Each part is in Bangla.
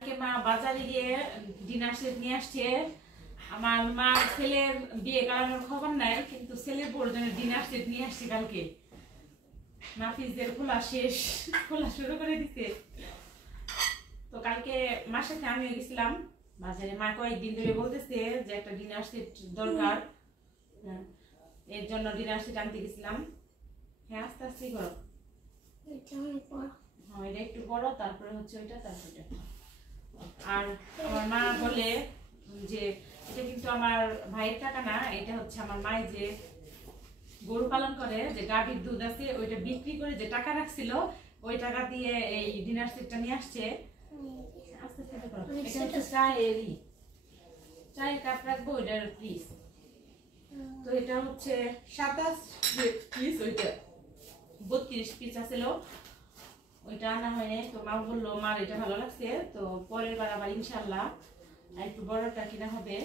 মা বাজারে গিয়ে ডিনার সেট নিয়ে আসছে। আমার মা ছেলের বিয়ে করানোর খবর নাই, কিন্তু ছেলের বড় জনের ডিনার সেট নিয়ে আসছে কালকে। নাফিসদের খোলা শেষ, খোলা শুরু করে দিতে। তো কালকে মার সাথে আমি গেছিলাম বাজারে। মা কয়েকদিন ধরে বলতেছে যে একটা ডিনার সেট দরকার, এর জন্য ডিনার সেট আনতে গেছিলাম। হ্যাঁ, আস্তে আস্তে করো। হ্যাঁ, এটা একটু বড়, তারপরে হচ্ছে ওইটা, তারপরে এটা। আর আমার মা বলে যে এটা কিন্তু আমার ভাইয়ের টাকা না, এটা হচ্ছে আমার মায়ের যে গরু পালন করে, যে গাভীর দুধ আছে ওইটা বিক্রি করে যে টাকা রাখছিল, ওই টাকা দিয়ে এই ডিনার সেটটা নিয়ে আসছে। আস্তে আস্তে করো। এটা হচ্ছে চায়ের কাপ রাখবো ওইটার পিস। তো এটা হচ্ছে 27 পিস, ওইটা 32 পিস আছিল, ওইটা আনা হয়নি। তো মা বললো মার এটা ভালো লাগছে, তো পরের বার আবার ইনশাল্লাহ একটু বড়টা কিনা হবে।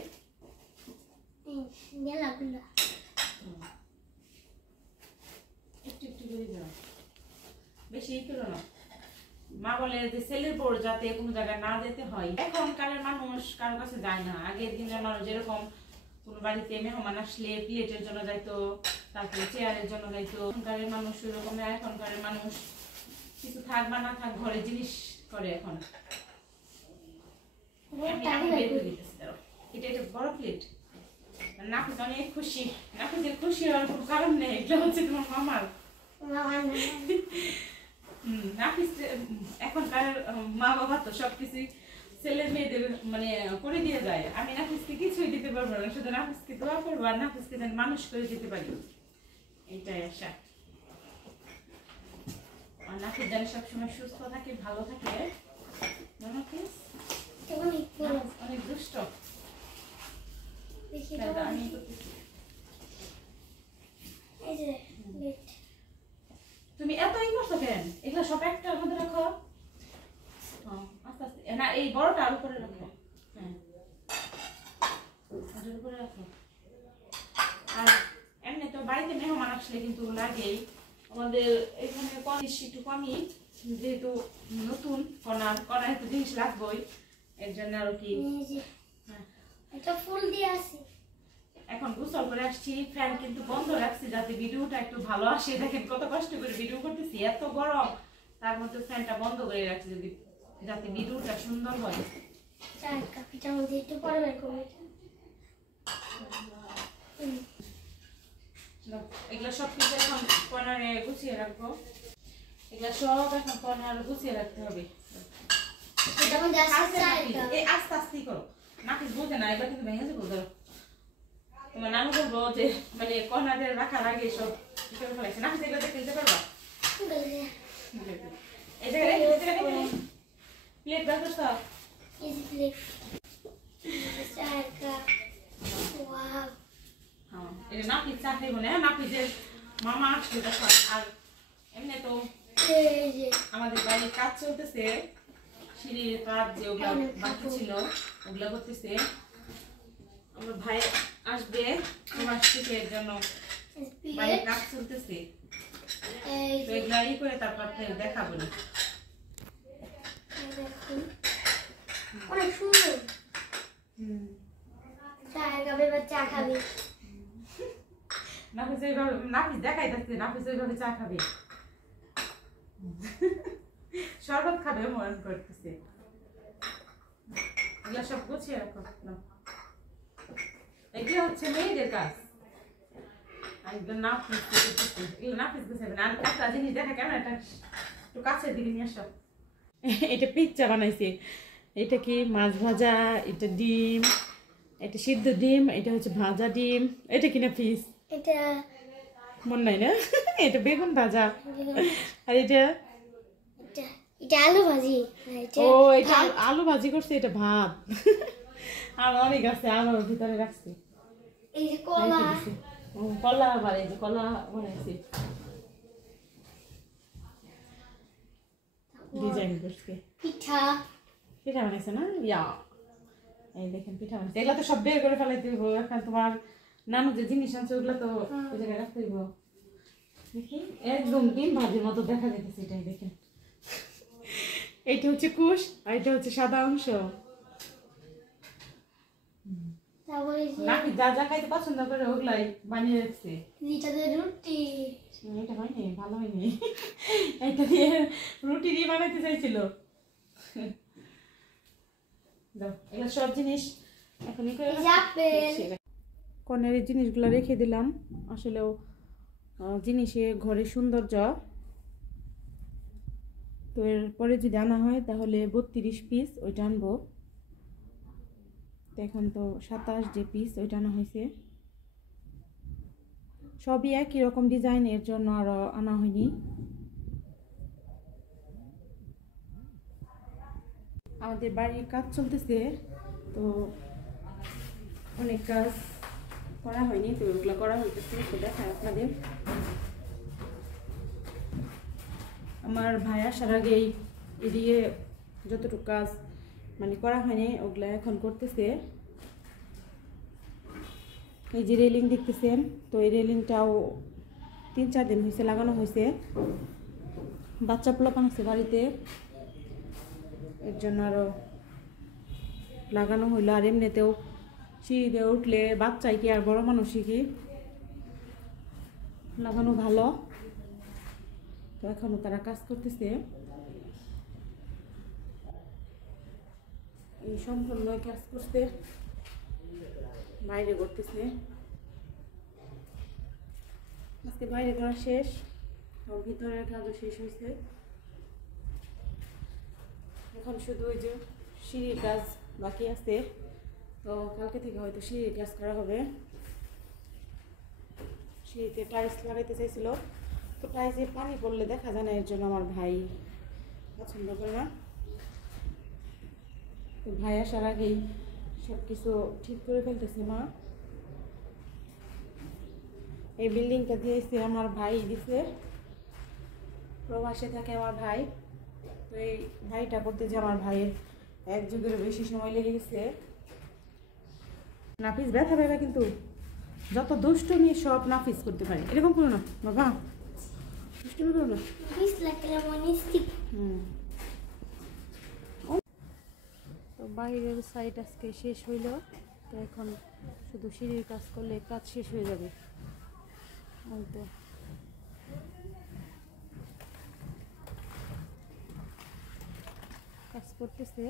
একটু একটু করে দাও, বেশি করো না। মা বলে যে ছেলের বড় যাতে কোনো জায়গায় না যেতে হয়। এখনকারের মানুষ কারো কাছে যায় না। আগের দিনের মানুষ যেরকম কোনো বাড়িতে মেহমান আসলে প্লেটের জন্য যাইতো, তারপরে চেয়ারের জন্য যাইতো। এখনকারের মানুষ ওরকম। এখনকারের মানুষ কিছু থাক বা না থাক ঘরে জিনিস করে। এখন এটা বড় প্লেট। নাফিস অনেক খুশি। নাফিসের খুশি হওয়ার কোনো কারণ নেই, এটা হচ্ছে তোমার মামার। নাফিস এখনকার মা বাবা তো সবকিছু ছেলে মেয়েদের মানে করে দিয়ে যায়। আমি নাফিসকে কিছুই দিতে পারবো না, শুধু নাফিসকে দোয়া করবো আর নাফিসকে যেন মানুষ করে দিতে পারি, এইটাই আশা। আর নাফিস যেন সবসময় সুস্থ থাকে, ভালো থাকে। নাফিস অনেক দুষ্ট। তুমি এতই করছো কেন? এগুলো সব একটার মধ্যে রাখো। আস্তে আস্তে না, এই বড়টা আর উপরে রাখো। হ্যাঁ, উপরে রাখো। আর এমনি তো বাড়িতে মেহমান আসলে কিন্তু লাগেই। আমাদের এখানে একটু কমই, যেহেতু নতুন কনার একটু জিনিস লাগবেই, এর জন্য আর কি। এটা ফুল দিয়ে আসি। এখন গোসল করে আসছি, ফ্যান কিন্তু বন্ধ রাখছি যাতে ভিডিওটা একটু ভালো আসে। দেখেন কত কষ্ট করে ভিডিও করতেছি, এত গরম, তার মধ্যে ফ্যানটা বন্ধ করে রাখছি যাতে ভিডিওটা সুন্দর হয়। চার কাপিটার মধ্যে একটু পরে বের করব। এগুলো সব কিছু এখন কর্নারে গুছিয়ে রাখবো। এগুলো সব এখন কর্নারে গুছিয়ে রাখতে হবে। আস্তে আস্তে করো, নাকি বুঝে না, এবার কিন্তু ভেঙে যাবো। ধরো তোমার নানু বলবো যে মানে কর্নারে রাখার আগে সব করে ফেলাইছে। নাকি এগুলো দেখে দিতে পারবা? এই জায়গায় প্লেট রাখো সব। এটা নাপিত চা খাইব না, নাপিতের মামা আসছে তখন। আর এমনি তো আমাদের বাড়ির কাজ চলতেছে, সিঁড়ির কাজ যে ওগুলা বাকি ছিল ওগুলা করতেছে। আমার ভাই আসবে মাস থেকে, এর জন্য বাড়ির কাজ চলতেছে। তো এগুলা ই করে তারপর আপনাদের দেখাবো। অনেক সুন্দর। চা খাবে নাফিস এইভাবে, নাফিস দেখাইতেছে নাফিস ওইভাবে চা খাবে, শরবত খাবে মন করতেছে। এগুলা সব গুছিয়ে রাখো। এগুলো হচ্ছে মেয়েদের কাজ। নাফিস গুছাবে না। একটা জিনিস দেখা ক্যামেরাটা একটু কাছের দিকে নিয়ে আসো। এটা পিৎজা বানাইছে। এটা কি মাছ ভাজা, এটা ডিম, এটা সিদ্ধ ডিম, এটা হচ্ছে ভাজা ডিম। এটা কিনা ফিস, এটা মন নাই না। এটা বেগুন ভাজা। আর এটা আলু ভাজি। ও এটা আলু ভাজি করছে, এটা ভাত। আর অনেক আছে, আলুর ভিতরে রাখছি। এই যে কলা, কলা আবার এই যে কলা বানাইছি, ডিজাইন করছে। পিঠা বানাইছে না? ইয়া, এই দেখেন পিঠা বানাইছে। এগুলা তো সব বের করে ফেলাইতে হইব। এখন তোমার নানু যে জিনিস আনছে ওগুলো তো ওই জায়গায় রাখতে হইব। দেখি একদম ডিম ভাজির মতো দেখা যাইতেছে। এটাই দেখেন, এইটা হচ্ছে কুশ আর এটা হচ্ছে সাদা অংশ। তারপরে যে নাকি যা যা খাইতে পছন্দ করে ওগুলাই বানিয়ে রাখছে। এটাতে রুটি। এটা হয়নি, ভালো হয়নি। এটা দিয়ে রুটি দিয়ে বানাইতে চাইছিল। দাও, এগুলো সব জিনিস এখনই করে এই যে আপেল। কর্নার এই জিনিসগুলো রেখে দিলাম। আসলেও জিনিসে ঘরে সৌন্দর্য। তো এরপরে যদি আনা হয় তাহলে 32 পিস ওইটা আনবো। তো এখন তো 27 যে পিস ওইটা আনা হয়েছে। সবই একই রকম ডিজাইনের জন্য আরো আনা হয়নি। আমাদের বাড়ির কাজ চলতেছে, তো অনেক কাজ করা হয়নি, তো ওগুলো করা হইতেছে। তো দেখায় আপনাদের। আমার ভাই আসার আগেই এদিকে যতটুকু কাজ মানে করা হয়নি ওগুলা এখন করতেছে। এই যে রেলিং দেখতেছেন, তো এই রেলিংটাও 3-4 দিন হয়েছে লাগানো হয়েছে। বাচ্চা পোলাপান আছে বাড়িতে, এর জন্য আরও লাগানো হইলো। আর এমনিতেও সিঁড়ি দিয়ে উঠলে বাচ্চাই কি আর বড় মানুষই কি, লাগানো ভালো। তো এখনও তারা কাজ করতেছে। এই সম্পূর্ণ কাজ করতে বাইরে করতেছে। আজকে বাইরে করা শেষ, ভিতরের কাজও শেষ হয়েছে। এখন শুধু ওই যে সিঁড়ির কাজ বাকি আছে, তো কালকে থেকে হয়তো সিঁড়ির কাজ করা হবে। সিঁড়িতে টাইলস লাগাইতে চাইছিল, তো টাইলসে পানি পড়লে দেখা যায় না, এর জন্য আমার ভাই পছন্দ করে না। তো ভাই আসার আগেই সব কিছু ঠিক করে ফেলতেছে মা। এই বিল্ডিংটা দিয়েছে আমার ভাই দিছে, প্রবাসে থাকে আমার ভাই। তো এই ভাইটা করতে যে আমার ভাইয়ের 1 যুগের বেশি সময় লেগে গেছে। নাফিস ব্যথা ব্যথা, কিন্তু যত দুষ্টুমি সব নাফিস করতে পারে। এরকম করো না বাবা, দুষ্টুমি করো না। 20 লাখ টাকা মনিস্টিক। তো বাইরের সাইড আজকে শেষ হইল, তো এখন শুধু সিঁড়ির কাজ করলে কাজ শেষ হয়ে যাবে। তো কাজ করতেছে।